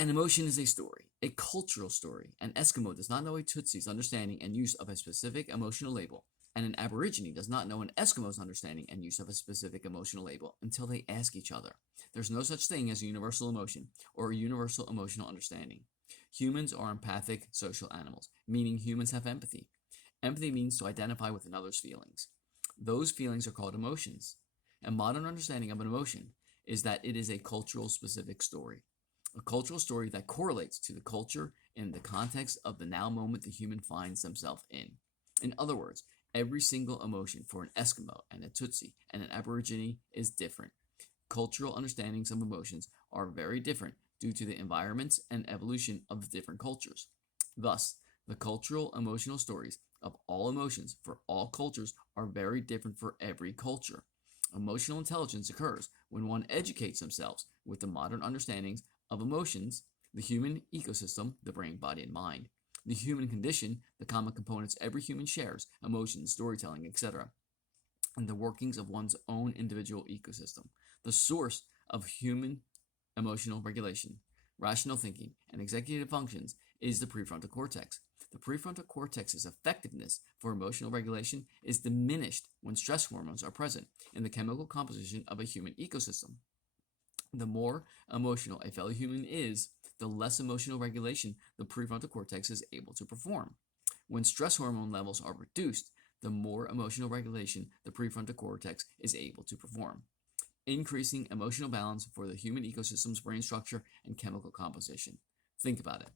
An emotion is a story, a cultural story. An Eskimo does not know a Tutsi's understanding and use of a specific emotional label, and an Aborigine does not know an Eskimo's understanding and use of a specific emotional label until they ask each other. There's no such thing as a universal emotion or a universal emotional understanding. Humans are empathic social animals, meaning humans have empathy. Empathy means to identify with another's feelings. Those feelings are called emotions. A modern understanding of an emotion is that it is a cultural specific story. A cultural story that correlates to the culture in the context of the now moment the human finds themselves in. In other words, every single emotion for an Eskimo and a Tutsi and an Aborigine is different. Cultural understandings of emotions are very different due to the environments and evolution of the different cultures. Thus, the cultural emotional stories of all emotions for all cultures are very different for every culture. Emotional intelligence occurs when one educates themselves with the modern understandings of emotions, the human ecosystem, the brain, body, and mind, the human condition, the common components every human shares, emotions, storytelling, etc., and the workings of one's own individual ecosystem. The source of human emotional regulation, rational thinking, and executive functions is the prefrontal cortex. The prefrontal cortex's effectiveness for emotional regulation is diminished when stress hormones are present in the chemical composition of a human ecosystem. The more emotional a fellow human is, the less emotional regulation the prefrontal cortex is able to perform. When stress hormone levels are reduced, the more emotional regulation the prefrontal cortex is able to perform, increasing emotional balance for the human ecosystem's brain structure and chemical composition. Think about it.